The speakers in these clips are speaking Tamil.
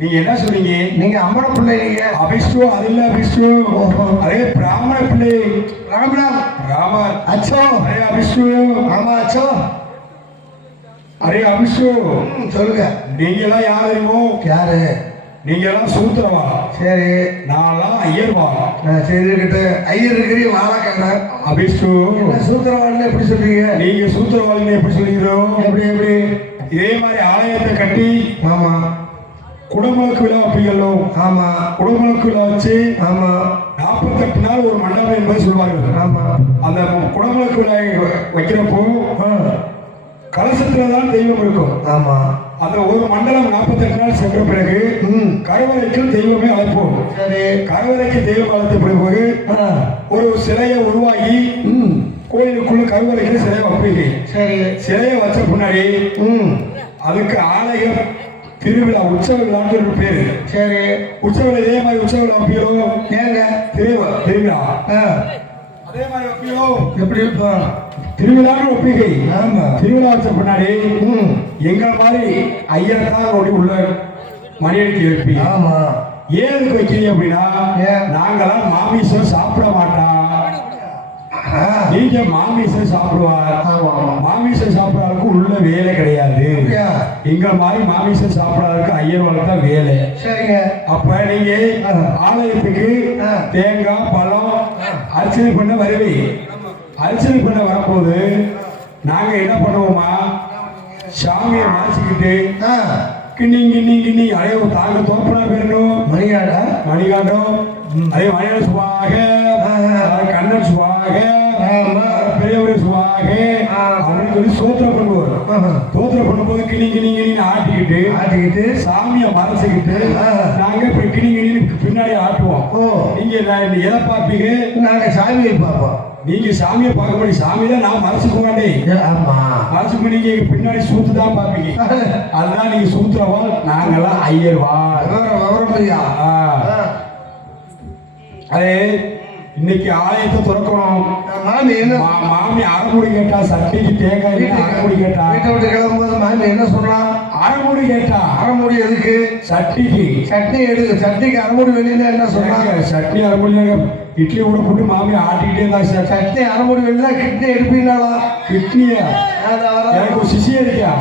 நீங்க என்ன சொல்றீங்க? நீங்க அம்மன பிள்ளை, நீங்க அபிஷ்டு அதில்ல அபிஷ்டு அரே பிராமண பிள்ளை ராமர் அச்சோ அரே அபிஷ்டு ஆமா அச்சோ அரே அபிஷ்டு சொல்லுங்க. நீங்க எல்லாம் யார் தெரியுமோ? யாரு? நீங்க எல்லாம் சூத்திரவா? சரி. நான்லாம் ஐயர்வா. சரி இருக்கட்டு. ஐயர் இருக்கிறீ வாழக்கான அபிஷ்டு சூத்திரவாள்னு எப்படி சொல்றீங்க? நீங்க சூத்திரவாள்னு எப்படி சொல்றீங்களோ? எப்படி எப்படி இதே மாதிரி ஆலயத்தை கட்டி ஆமா குடமுழுக்கு விழா வைப்பீங்களோ? ஆமா. குடமுழுக்கு விழா வச்சு ஆமா 48 நாள் ஒரு மண்டபம் என்பது சொல்வார்கள். ஆமா. அந்த குடமுழுக்கு விழா வைக்கிறப்போ கலசத்துலதான் தெய்வம் இருக்கும். ஆமா. அந்த ஒரு மண்டலம் 48 நாள் சென்ற பிறகு கருவறைக்கு தெய்வமே அழைப்போம். சரி. கருவறைக்கு தெய்வம் அழைத்த பிறகு ஒரு சிலையை உருவாகி கோயிலுக்குள்ள கருவறைக்கு சிலையை வைப்பீங்க. சரி. சிலையை வச்ச பின்னாடி அதுக்கு ஆலயம் திருவிழா உற்சவ விழான்னு ஒரு பேரு. சரி. உற்சவ இதே மாதிரி உற்சவ விழா வைப்பீங்களோ? ஏங்க திருவிழா அதே மாதிரி வைப்பீங்களோ? எப்படி இருப்போம்? திருவிழான்னு ஒப்பிகை. ஆமா. திருவிழா வச்ச பின்னாடி எங்களை மாதிரி ஐயத்தான் உள்ள மணி அடிக்க வைப்பீங்க. ஆமா. ஏன் வைக்கிறீங்க அப்படின்னா நாங்களாம் மாமிசம் சாப்பிட மாட்டோம். நீங்க மாமிசம் சாப்பிடுவார். மாமிசம் சாப்பிடாருக்கு உள்ள வேலை கிடையாது. எங்க மாதிரி மாமிசம் சாப்பிடாருக்கு ஐயர் வளர்த்தா வேலை. சரிங்க. அப்ப நீங்க ஆலயத்துக்கு தேங்காய் பழம் அர்ச்சனை பண்ண வருவி. அர்ச்சனை பண்ண வரும்போது நாங்க என்ன பண்ணுவோமா, சாமியை மறைச்சிக்கிட்டு கிண்ணி கிண்ணி கிண்ணி அடைய தாங்க தோப்பனா பேரணும். மணிகாண்டம் அதே மணியாட சுவாக கண்ணன் சுவாக பெரியவர் சுவாக அப்படின்னு சொல்லி சோத்திரம் பண்ணுவார். சோத்திரம் பண்ணும்போது கிணி கிணி கிணின்னு ஆட்டிக்கிட்டு சாமியை மறைச்சிக்கிட்டு நாங்க இப்ப கிணி கிணின்னு பின்னாடி ஆட்டுவோம். நீங்க எதை பார்ப்பீங்க? நாங்க சாமியை பார்ப்போம். நீங்க சாமியை பார்க்க முடியும். சாமிதான் நான் மறைச்சுக்க மாட்டேன். ஆமா. மறைச்சுக்க நீங்க பின்னாடி சூத்து தான் பார்ப்பீங்க. அதுதான் நீங்க சூத்திரவாள், நாங்கெல்லாம் ஐயர்வா. அதே இன்னைக்கு ஆலயத்தை திறக்கணும். மாமி அரைமுடி கேட்டா, சட்டைக்கு தேங்காய் அரைமுடி கேட்டா. கிளம்பும்போது மாமி என்ன சொல்றான்? அரைமுடி கேட்டா. அரைமுடி எதுக்கு? சட்னிக்கு. சட்னி எடுக்கு. சட்னிக்கு அரைமுடி வெளியில என்ன சொல்றாங்க? சட்னி அரைமுடி இட்லி கூட போட்டு மாமி ஆட்டிக்கிட்டே இருந்தா. சட்னி அரைமுடி வெளியில கிட்னி எடுப்பீங்களா? கிட்னியா? எனக்கு ஒரு சிசி இருக்கா?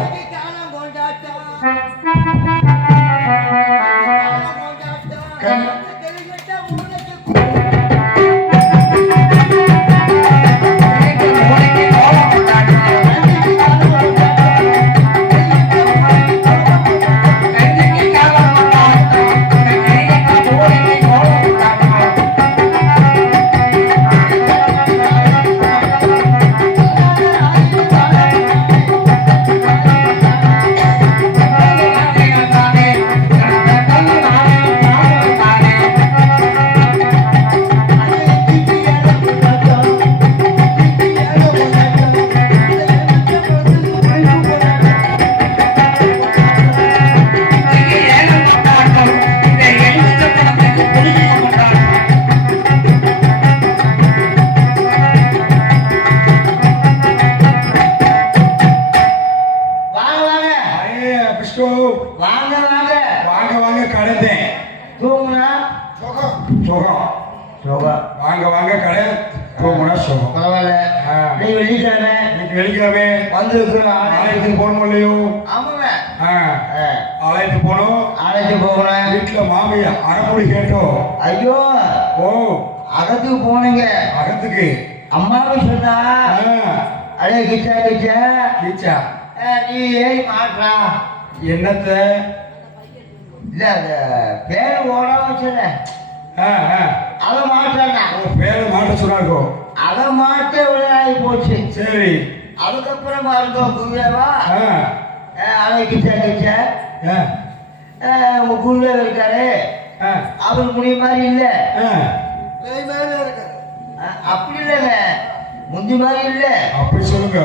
வாங்க வாங்க கடை போகணும்னா சொல்லுவோம். பரவாயில்ல. நீங்க வெளியிட்டானே இன்னைக்கு வெளிக்கிறவே வந்து ஆலயத்துக்கு போகணும் இல்லையோ? ஆமாங்க. ஆலயத்துக்கு போகணும். ஆலயத்துக்கு போகணும். வீட்டுல மாமியா அரைமுடி கேட்டோம். ஐயோ ஓ அகத்துக்கு போனீங்க. அகத்துக்கு அம்மாவை சொன்னா அடே கிச்சா கிச்சா கிச்சா நீ ஏறி மாட்டா என்னத்த இல்ல அந்த பேர் ஓடாம வச்சுல அதை மாட்டாங்க. பேரை மாட்ட சொன்னாங்க. அதை மாட்ட விளையாடி போச்சு. சரி. அதுக்கப்புறம் பாருங்க குருவேவா ஆ. அதை கிச்சா ஆ. உங்க குருவே இருக்காரு. ஆ. அவர் முடி மாதிரி இல்ல. ஆ. அப்படி இல்லைங்க, முந்தி மாதிரி இல்ல. அப்படி சொல்லுங்க.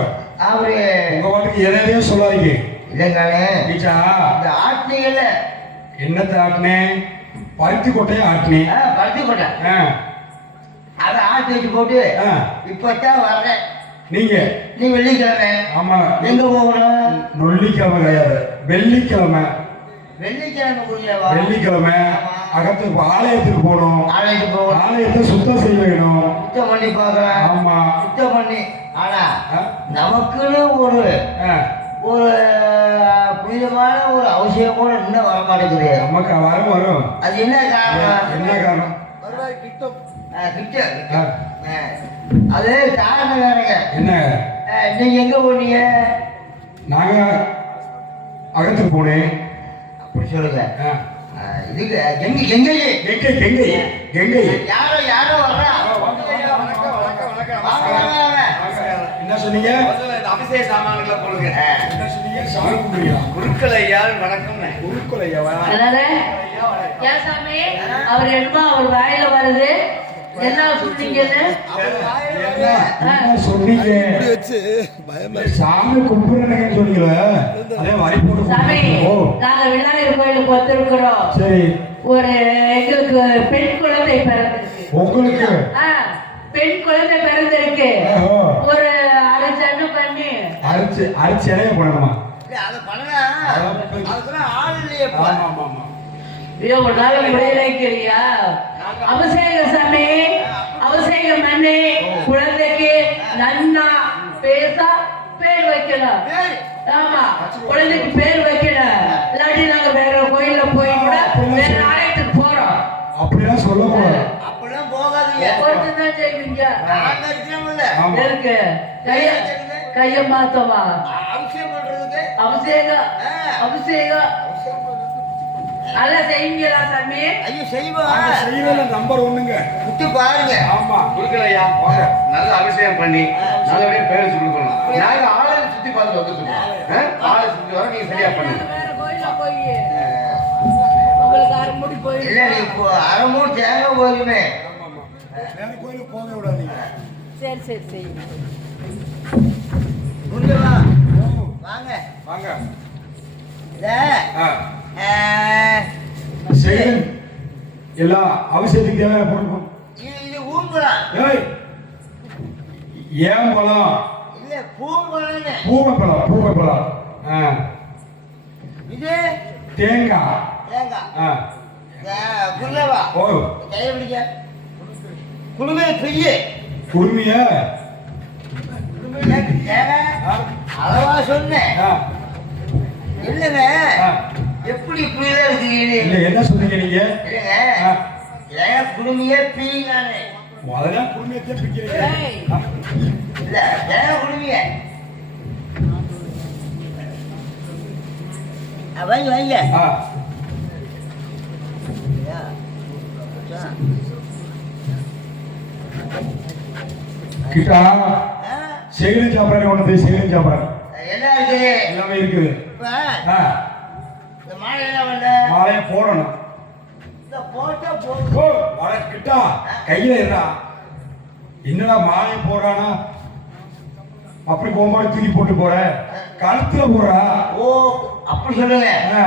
அவரு உங்க பாட்டுக்கு எதையோ சொல்லாதீங்க. இல்லைங்கானே டீச்சா, இந்த ஆட்டினீங்கல்ல, என்னத்தை ஆட்டினேன்? பருத்தி கொட்டையை ஆட்டினேன். பருத்தி கொட்டை ஆ. அதை ஆட்டி வச்சு போட்டு ஆ. இப்பதான் வர்றேன். நீங்க நீ வெள்ளிக்கிழமை ஆமா எங்க போகணும்? நொல்லிக்கிழமை கிடையாது, வெள்ளிக்கிழமை. வெள்ளிக்கிழமை குருவேவா வெள்ளிக்கிழமை அகத்துக்கு ஆலயத்துக்கு போகணும். ஆலயத்துக்கு போகணும், ஆலயத்தை சுத்தம் செய்ய வேணும். சுத்தம் பண்ணி பார்க்கலாம். ஆமா. சுத்தம் பண்ணி ஆனா ஆ. நமக்குன்னு ஒரு ஆ. ஒரு புனிதமான ஒரு அவசியம் கூட இன்னும் வர மாட்டேங்குது. நமக்கு வரும் வரும். அது என்ன காரணம்? என்ன காரணம்? கிட்ட ஆ. அது காரணம் வேறங்க. என்ன? நீங்க எங்க போனீங்க? நாங்க அகத்துக்கு போனேன். அப்படி சொல்லுங்க. ஆ. இதுக்கு எங்க கெங்கை கெங்கை கெங்கை கெங்கை. யாரோ யாரோ வர்றா. வாங்க, வாங்க, வாங்க. என்ன சொன்னீங்க? அபிஷேக சாமான்களை போடுங்க. என்ன சொன்னீங்க? சாமி கும்பிடுறீங்களா? குருக்கள் ஐயா வணக்கம். குருக்குள் ஐயாவா? ஏன் சாமி, அவர் என்னமோ அவர் வாயில வருது, என்ன சொன்னீங்கன்னு? என்ன சொன்னீங்க? சாமி கும்பிடுறேன்னு சொன்னீங்களே, அதே வாய் போட்டு சாமி, ஓ நாங்க விநாயகர் கோயிலுக்கு வந்திருக்கிறோம். சரி. ஒரு எங்களுக்கு பெண் குழந்தை பிறந்திருக்கு. உங்களுக்கு ஆ, பெண் குழந்தை பிறந்திருக்கு. ஓஹோ. ஒரு அரைச்சன்னு பண்ணி அரைச்சு அரைச்சு இலைய போடணுமா? அதை பண்ணலாம். அதுக்குலாம் ஆள் இல்லையேப்பா. ஆமா ஆமா ஆமா. ஐயோ, ஒரு நாள் முடியலைக்கிறியா? அபிஷேக சாமி, அபிஷேக மண்ணே, குழந்தைக்கு நன்னா பேச பேர் வைக்கணும். ஆமா, குழந்தைக்கு பேர் வைக்கணும். இல்லாட்டி நாங்க வேற கோயில்ல போய் கூட வேற ஆலயத்துக்கு போறோம். அப்படிலாம் சொல்லக்கூடாது. அப்படிலாம் போகாதீங்க. ஒருத்தர் செய்வீங்க. நாங்க இருக்கிறோம்ல, ஆமா. இருக்கு கைய மாத்தவா? அவசியம் பண்றதுக்கு அபிஷேகம் அபிஷேகம் அதெல்லாம் செய்வீங்களா சாமி? ஐயோ செய்வோம். நாங்க செய்யறதுல நம்பர் ஒண்ணுங்க. விட்டு பாருங்க. ஆமா. குருக்கள் ஐயா நல்ல அபிஷேகம் பண்ணி நல்லபடியா பேர் கொடுக்கணும். நாங்க ஆலயம் சுத்தி பார்த்து வந்துருக்கோம். ஆலயம் சுத்தி வர நீங்க சரியா பண்ணுங்க. வேற கோயில்ல போய் உங்களுக்கு அரைமுடி போய் இல்ல நீ இப்போ அரைமூணு தேங்காய் போதுமே. வேற கோயிலுக்கு போக விடாதீங்க. சரி சரி சரி. புரியவா? வாங்க வாங்க. இல்ல செய்யணும். எல்லா அவசியத்துக்கு தேவையான பொருள். இது ஊம்பலாம். ஏய், ஏன் பழம்? இல்ல பூம்பழம்னு. பூவை பழம், பூவை பழம். ஆ. இது தேங்காய். தேங்காய். ஆ. புரியவா? ஓ, கையை பிடிக்க. குடுமே பெய்ய. குடுமிய. அளவா சொன்னேன். ஆ. இல்லைங்க, ஆ. எப்படி இப்படிதான் இருக்கீங்க? இல்ல, என்ன சொன்னீங்க நீங்க? இல்லைங்க, ஆ. ஏன் குடுமையே பீங்கானே? முதல்ல குடுமையத்தையே பிக்கிறீங்க. ஏய். ஆ. இல்ல ஏன் குடுமைய வைங்க வைங்க. ஆ. கிட்டா செய்தி சாப்பிட்றேன். ஒன்று செய்தி சாப்பிட்றேன். என்ன இருக்குது? எல்லாமே இருக்குது. இப்ப ஆ. இந்த மாலை என்ன பண்ண? மாலையை போடணும். இந்த போட்டா போதும். ஓ, மாலை கிட்டா கையில இருந்தா என்னடா மாலையை போடுறானா? அப்படி போகும்போது தூக்கி போட்டு போற, கழுத்துல போடுறா. ஓ, அப்படி சொல்லுங்க. ஆ.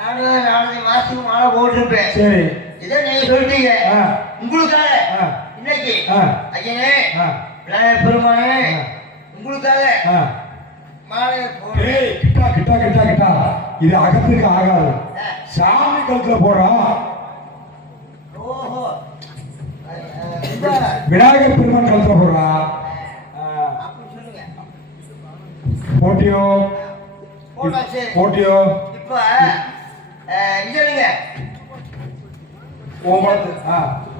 நானும் 4 மாசத்துக்கு மாலை போட்டிருப்பேன். சரி. இதை நீங்க சொல்லிட்டீங்க. ஆ. உங்களுக்காக ஆ. இன்னைக்கு ஆ. ஐயனே ஆ. விநாயகர் பெருமானே ஆ. உங்களுக்காக ஆ. மாலை போடுறேன். ஏய், கிட்டா கிட்டா கிட்டா கிட்டா இது அகத்துக்கு ஆகாது. சாமி கழுத்துல போடுறா. ஓஹோ, இந்த விநாயகர் பெருமான் கழுத்துல போடுறா. அப்படி சொல்லுங்க. போட்டியோ போட்டாச்சு. போட்டியோ இப்ப இல்லைங்க, ஓம்பளத்து.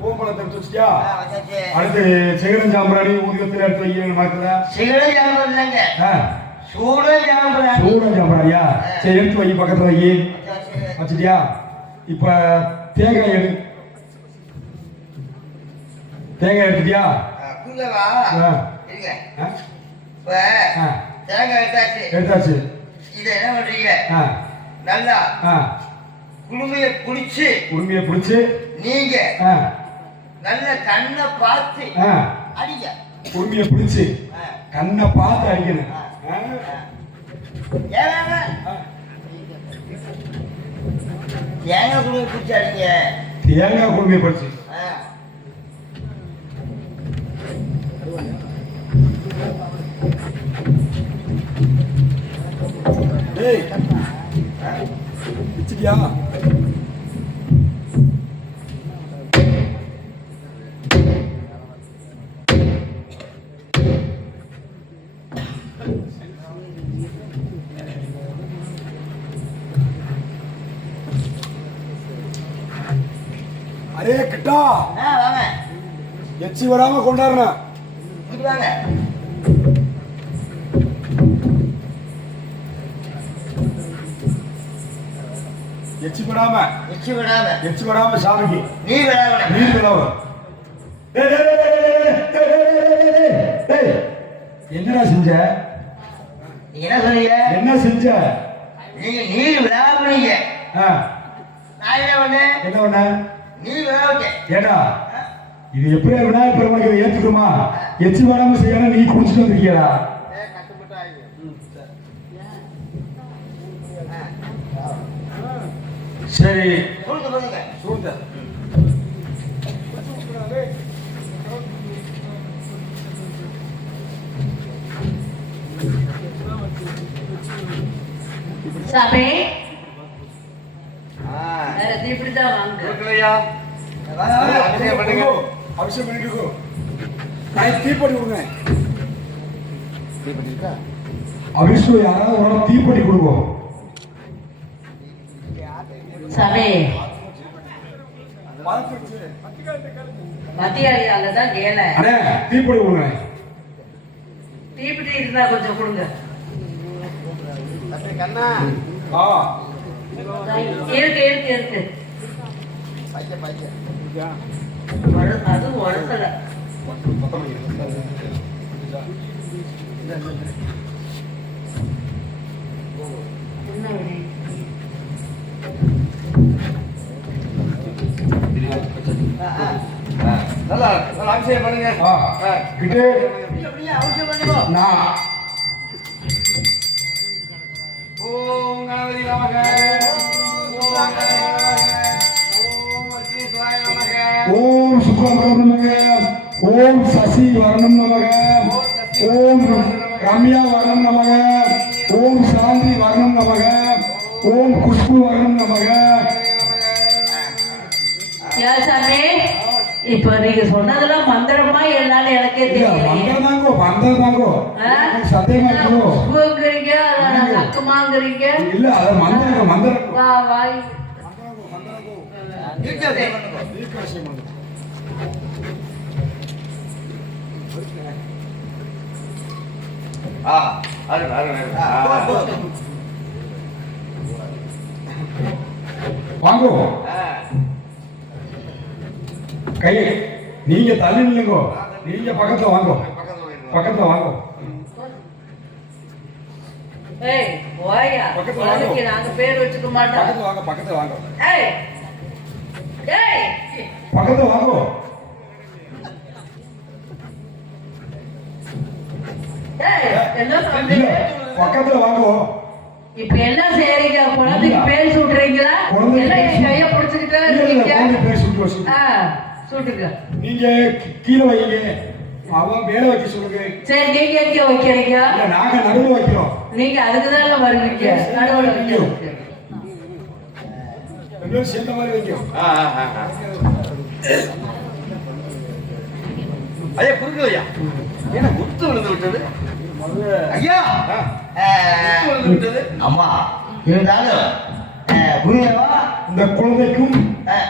ஓம்பளத்தை எடுத்து வச்சிட்டியா? வச்சாச்சு. அடுத்து சிகரம் சாம்பிராணி ஊதியத்தில் எடுத்து வைக்கணும் மாக்குதா? சிகரம் ஜாம்பரம் இல்லைங்க, சூடம் ஜாம்பரம். சூடம் சாம்பிராணியா? சரி, எடுத்து வை, பக்கத்துல வை. வச்சாச்சு. வச்சிட்டியா? இப்ப தேங்காய் எடு. தேங்காய் எடுத்துட்டியா? அப்படிங்களா ஆ. இருங்க ஆ? இப்ப ஆ. தேங்காய் எடுத்தாச்சு எடுத்தாச்சு. இதை என்ன பண்றீங்க ஆ. நல்லா ஆ. குளுமையை குடிச்சு உரிமையை பிடிச்சு. நீங்க ஆ. நல்ல கண்ணை பார்த்து ஆ. அடிங்க உரிமையை பிடிச்சு ஆ. கண்ணை பார்த்து அடிக்கணும். ஆ. ஏங்க ஆ. தேங்காய் குளுமையை குடிச்சு அடிங்க தேங்காய் உரிமையை பிடிச்சு. ஆ. டேய். பிடிச்சிட்டியா? அரே கிட்டா வாங்க எச்சி வராம கொண்டாடுறேன். இங்கிட்டு வாங்க எச்சி விடாம எச்சி விடாம எச்சி விடாம சாமிக்கு நீ விடாம நீர் விடாம. டேய், டேய், டேய், டேய், டேய், டேய், டேய், டேய். என்னடா செஞ்ச? நீங்க என்ன சொன்னீங்க என்ன செஞ்ச? நீங்க நீர் விடாம நீங்க ஆ, நான் என்ன பண்ணேன் என்ன பண்ண? நீ விடாம ஏடா இது எப்படியா விநாயகர் பெருமானுக்கு இதை ஏத்துக்குமா? எச்சி வராம செய்யணும். நீ குடிச்சிட்டு வந்திருக்கியடா. சரி சொல்லுங்க சொல்லுங்க சூழ்ந்த சாமி ஆ. வேற இப்படிதான் வாங்க. கொடுக்கலையா? வாங்க, வாங்க. அபிஷேகம் பண்ணுங்க. அபிஷேகம் பண்ணிட்டு நான் தீப்பொடி கொடுங்க. அபிஷேகம் யாராவது ஒரு நாள் தீப்பொடி கொடுக்கும். சாமி மத்தியாளியால தான் கேள அண்ணே தீப்பொடி கொடுங்க. தீப்பிடி இருந்தா கொஞ்சம் கொடுங்க. கண்ணா ஆ இருக்கு இருக்கு இருக்கு. அது உடசல. என்ன வினை? நல்லா நல்லா அபிஷேகம் பண்ணுங்க. ஆ கிட்டே அப்படியே அவசியம் பண்ணுங்க நான் ஓம் கணபதி நமக. ஓம் கணபதி நமக. ஓம் அக்னீஸ்வராய நமக. ஓம் சுப்ரமணியம் நமக. ஓம் சசி வர்ணம் நமக. ஓம் ரம்யா வர்ணம் நமக. ஓம் சாந்தி வர்ணம் நமக. ஓம் குஷ்பு வர்ணம் நமக. ஏன் சாமி இப்ப நீங்க சொன்னதெல்லாம் மந்திரமா என்னன்னு எனக்கே தெரியல. வந்ததாங்கோ வந்ததாங்கோ சத்தியமா இருக்கோ உப்புங்கிறீங்க நக்கமாங்கிறீங்க. இல்ல அத மந்திரம் மந்திரம் வா வாய் ஆ அருண் அருண் அருண். வாங்கோ கை நீங்க தள்ளி நில்லுங்கோ. நீங்க பக்கத்துல வாங்கோ. பக்கத்துல வாங்கோ. ஏய் வாயா பக்கத்துல குழந்தைக்கு வாங்க. நாங்க பேர் வச்சுக்க மாட்டோம். பக்கத்துல வாங்க. பக்கத்துல வாங்கோ. ஏய் ஏய் பக்கத்துல வாங்கோ. ஏய் என்ன இல்ல சொல்றீங்க? பக்கத்துல வாங்கோ. இப்ப என்ன செய்றீங்க? குழந்தைக்கு பேர் சுடுறீங்களா? குழந்தைக்கு எல்லாம் பேர் என் கைய பிடிச்சுக்கிட்டு இல்ல, இல்ல, இருக்கீங்க. குழந்தை பேர் சுட்டு வச்சு. ஆ, சுட்டுங்க. நீங்க கீழே வைங்க. அவன் மேல வைக்க சொல்லுங்க. சரி நீங்க எங்க வைக்கிறீங்க? இல்ல நாங்க நடுவுல வைக்கிறோம். நீங்க அதுக்குதான் வருவீங்க. நடுவுல வைக்கிறதுக்கு. ரெண்டு பேரும் சேர்ந்த மாதிரி வைக்கும். ஐயா குறுக்கு ஐயா. என்ன குத்து விழுந்து விட்டது? ஐயா குத்து விழுந்து விட்டது. அம்மா இருந்தாலும் குருவா இந்த குழந்தைக்கும்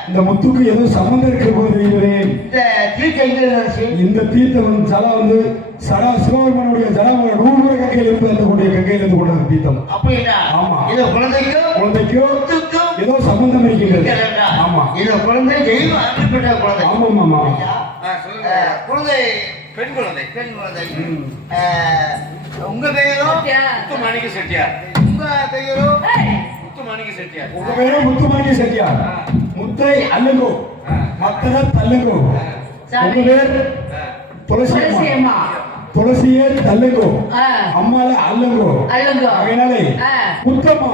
இந்த முத்துக்கும் ஏதோ சம்பந்தம் இருக்கிற போது தெரியவே. இந்த தீர்த்த எங்க இருந்துச்சு இந்த தீர்த்தம் ஜலம் வந்து சடா சிவபெருமானுடைய ஜலம் 100 கங்கையில இருந்து அந்த கூடிய கங்கையில இருந்து கொண்ட தீர்த்தம். அப்படின்னா ஆமா. இது குழந்தைக்கும் குழந்தைக்கும் முத்துக்கும் ஏதோ சம்பந்தம் இருக்கின்றது. இருக்கிறதா? ஆமா இது குழந்தை தெய்வம் அனுப்பப்பட்ட குழந்தை ஆமா ஆமா ஐயா, சொல்லுங்க. குழந்தை பெண் குழந்தை. பெண் குழந்தை. உங்க பெயரும் சத்யா. முத்துமாணிக்க செட்டியார். உங்க பெயரும் ஏய், முத்துமாணிக்க செட்டியார். உங்க பேரும் முத்துமாணிக்க செட்டியார். முத்தை அல்லங்கோ, மத்தன தள்ளுங்கோ. உங்க சாமி. பேர் துளசி துளசி அம்மா. அம்மா. துளசியே தள்ளுங்கோ, ஆ, அம்மால அல்லங்கோ. அழுங்கோ. அதனாலே ஆ. முத்தம்மா,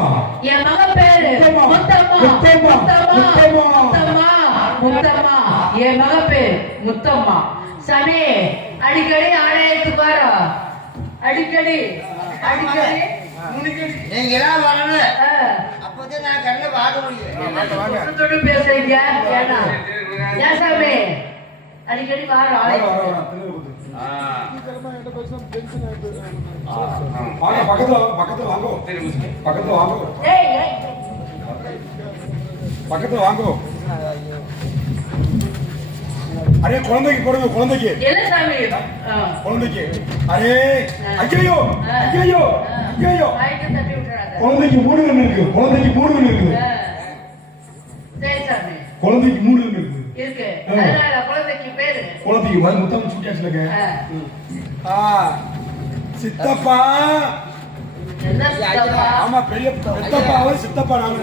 என் மக பேரு முத்தம்மா. முத்தம்மா. முத்தம்மா. முத்தம்மா. முத்தம்மா. முத்தம்மா. முத்தம்மா. என் மக பேர் முத்தம்மா. சாமி, அடிக்கடி ஆலயத்துக்கு வர. அடிக்கடி அடிக்கடி. நீங்க எல்லாம் வரணும். ஆ. அப்பதான் நான் கண்ணை பார்க்க முடியும். தொட்டு பேசுறீங்க ஏன்னா ஏன் சாமி அடிக்கடி வர ஆலயத்துக்கு. ஆ. வாங்க, பக்கத்துல வாங்க, பக்கத்துல வாங்கோ, சரி, முத்து. பக்கத்துல வாங்கோ, ஏய், ஏய். பக்கத்துல வாங்கோ. அரே குழந்தைக்கு போடுங்க, குழந்தைக்கு என்ன சாமி குழந்தைக்கு. அரே ஐயோ ஐயோ ஐயோ, வாய்க்கு தட்டி விட்டுறாங்க. குழந்தைக்கு 3 கண்ணு இருக்கு, குழந்தைக்கு 3 கண்ணு இருக்கு, சரி சாமி குழந்தைக்கு 3 கண்ணு இருக்கு. இருக்கு. அதனால குழந்தைக்கு பேரு குழந்தைக்கு முத்தம் சுட்டியாச்சுலங்க. ஆ. சித்தப்பா. என்ன சித்தப்பா? ஆமா, பெரிய பெத்தப்பா அவர் சித்தப்பா. நாங்க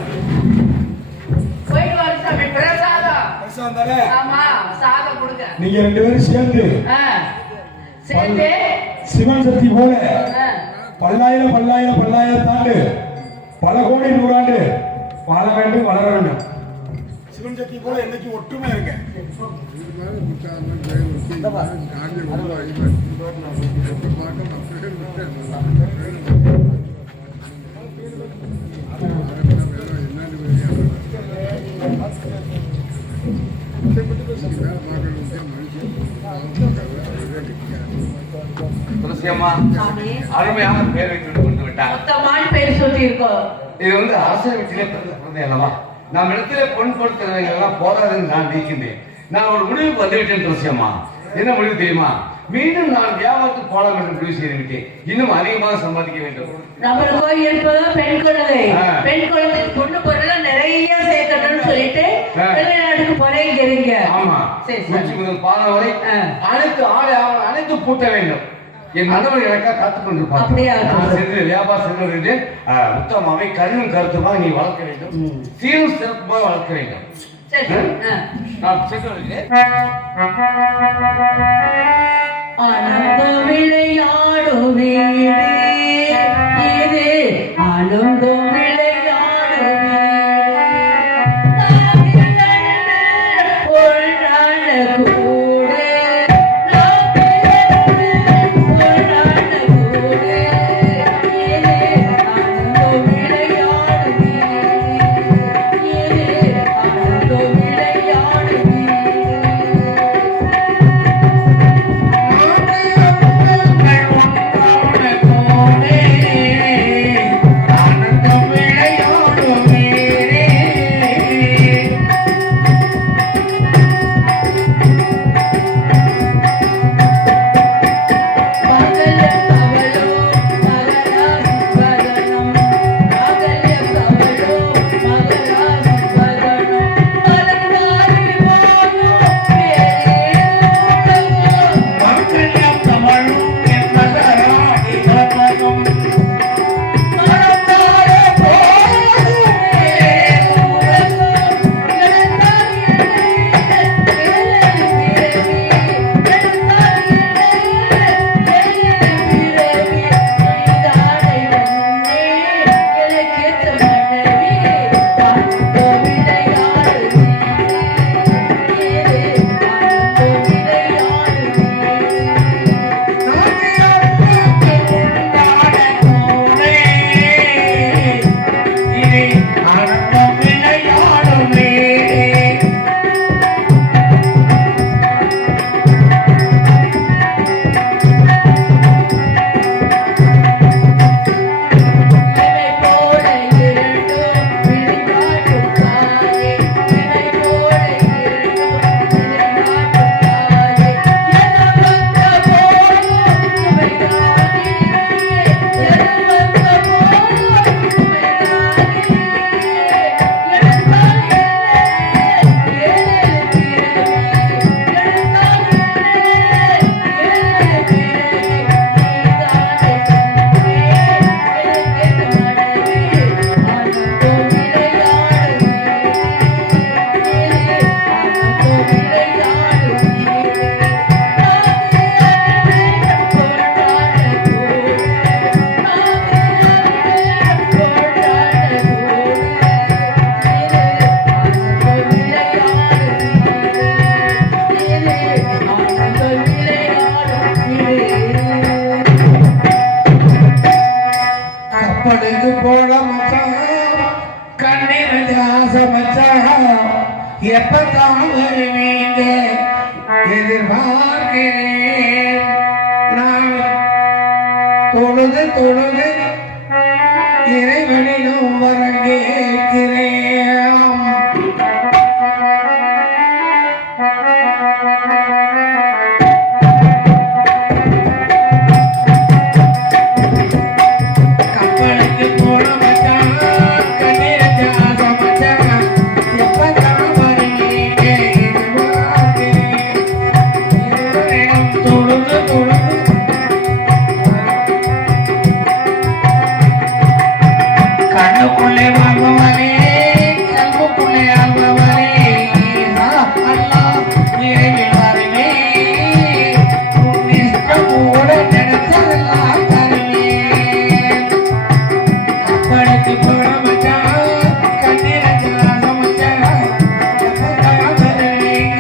போயிட்டு வர சாமி பிரசாதம். பெருசா இருந்தாலே ஆமா, சாதம் கொடுங்க. நீங்க 2 பேரும் சேர்ந்து ஆ. சேர்ந்து சிவன் சக்தி போல ஆ. பல்லாயிரம் பல்லாயிரம் பல்லாயிரம் தாண்டு பல கோடி நூறாண்டு வாழ வேண்டும், வளர வேண்டும். சிவன் சக்தி போல என்னைக்கு ஒற்றுமை இருங்க. துளசி அம்மா சாமி அருமையான பேர் வைத்து கொண்டு விட்டார். மொத்தமான பேர் சொல்லி இருக்கோம். இது வந்து அரசர் வீட்டிலே பிறந்த குழந்தை அல்லவா? நம்ம இடத்துல பொன் கொடுக்கிறவங்க எல்லாம் போராதுன்னு நான் நினைக்கின்றேன். நான் ஒரு முடிவுக்கு வந்துவிட்டேன் துளசி அம்மா. என்ன முடிவு தெரியுமா? மீண்டும் நான் வியாபாரத்துக்கு போகலாம் என்று முடிவு செய்து விட்டேன். இன்னும் அதிகமாக சம்பாதிக்க வேண்டும். நம்மளுக்கு இருப்பதும் பெண் குழந்தை. ஆ. பெண் குழந்தை பொண்ணு பொருள் நிறைய சேர்க்கணும்னு சொல்லிட்டு ஆ. வெளிநாட்டுக்கு போறீங்க. ஆமா, சரி உச்சி சரி. முதல் பாதம் வரை ஆ. அனைத்து ஆடை ஆவணம் அனைத்து பூட்ட வேண்டும். என் நண்பர்கள் எனக்காக காத்துக் கொண்டிருப்பார். அப்படியா? நான் சென்று வியாபாரம் சென்று முத்தம்மாவை கண்ணும் கருத்துமாக நீ வளர்க்க வேண்டும். சீரும் சிறப்புமாக வளர்க்க வேண்டும். சரி சரி. ஆ. நான் சென்று வருகிறேன். ஆனந்த விளையாடு வீடு இது, ஆனந்த விளையாடு வீடு. ஒன்றான கூடு, ஒன்றான கூடு இது, ஆனந்த விளையாடு வீடு இது, ஆனந்த விளையாடு வீடு. ஒன்றான கப்பலுக்கு போட மச்சான் கண்ணீர் ஆசை மச்சான் எப்பதான் வருவீங்க எதிர்பார்க்கிறேன் நான் தொழுது தொழுது இறைவனிடம் வர கேட்கிறேன் கப்பலுக்கு போன மச்சான் கண்ணீர் ஆசை மச்சான் எப்பதான் வருவீங்க எதிர்பார்க்கிறேன் தொழுது தொழுது கண்ணுக்குள்ளே வாழ்பவரே கல்புக்குள்ளே ஆள்பவரே அல்லா நிறைவில் வருவே உன் இஷ்டமோட நடத்தலாம் தருவேன் கப்பலுக்கு போட மச்சான் கண்ணீரஞ்சு ஆசை மச்சான் எப்பதான் வருவீங்க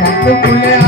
கண்ணுக்குள்ளே